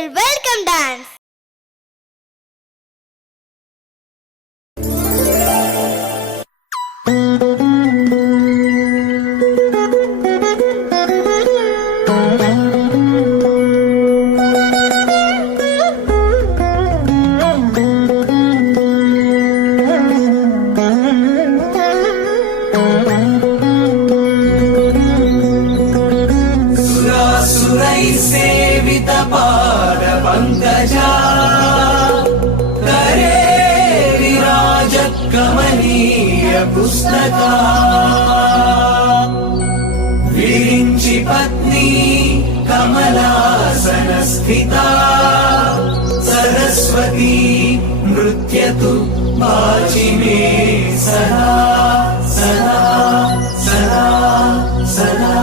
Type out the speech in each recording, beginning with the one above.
beautiful welcome dance. सेवित पाद पंकजा करे विराजत कमनीय पुस्तका विरिंचि पत्नी कमलासन स्थिता सरस्वती नृत्यतु वाचि मे सदा सदा सदा सदा।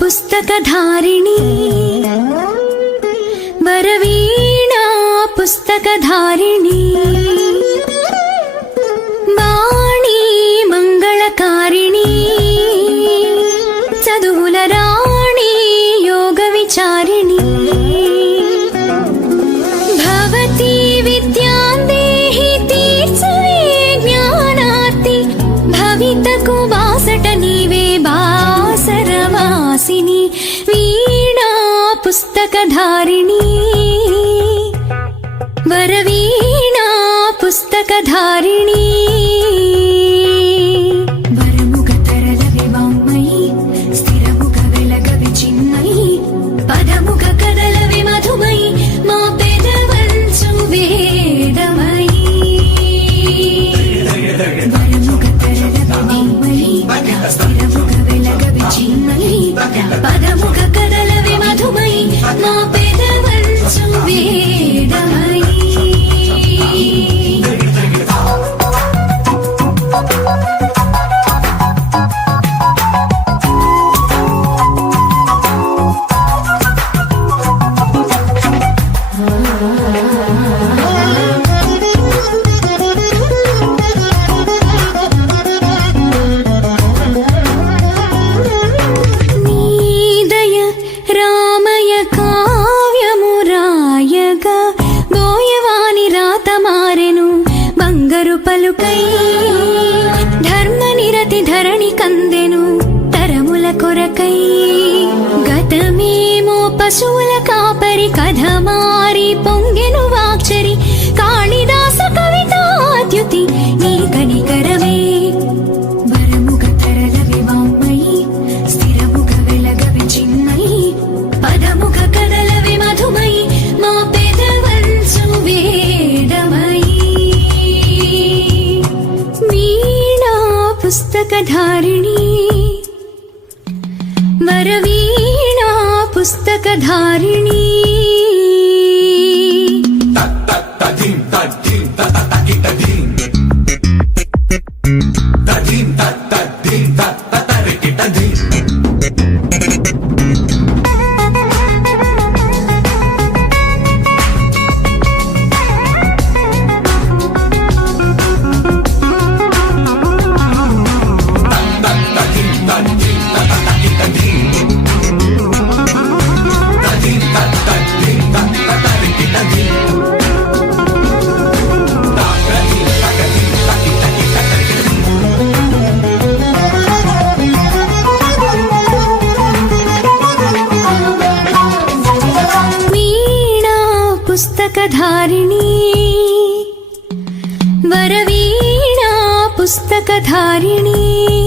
पुस्तकधारिणी वरवीणा पुस्तकधारिणी वाणी मंगलकारिणी चदुवुल राणी योग विचारिणी भवती विद्यां देहि तीर्चवे ज्ञानार्ति भवितकु वासट नीवे बासरवासिनी वीणा पुस्तकधारिणी वरवीणा पुस्तकधारिणी वरमुख तरलवि वाङ्मयी स्थिरमुख वेलगवि चिन्मयी पदमुख कदलवि मधुमयी मा पेदवंचु वेदमयी वरमुख तरलवि वाङ्मयी स्थिरमुख वेलगवि चिन्मयी पदमुख कदलवि मधुमयी मा पेदवंचु वेदमयी। పలుకై ధర్మ నిరతి ధరణి కందెను తరముల కొరకై గతమేమో పశువుల కాపరి కథ మారి పొంగెను వాక్చరి కాళిదాస కవితాద్యుతి నీ కనికరమే వరముగ తరలవి వాङ्మయీ స్థిరముగ వెలగవి చిన్మయీ పదముగ కదలవి మధుమయీ మా పెదవంచు వేదమయీ पुस्तकधारिणी वरवीणा पुस्तकधारिणी पुस्तकधारिणी वरवीणा पुस्तकधारिणी।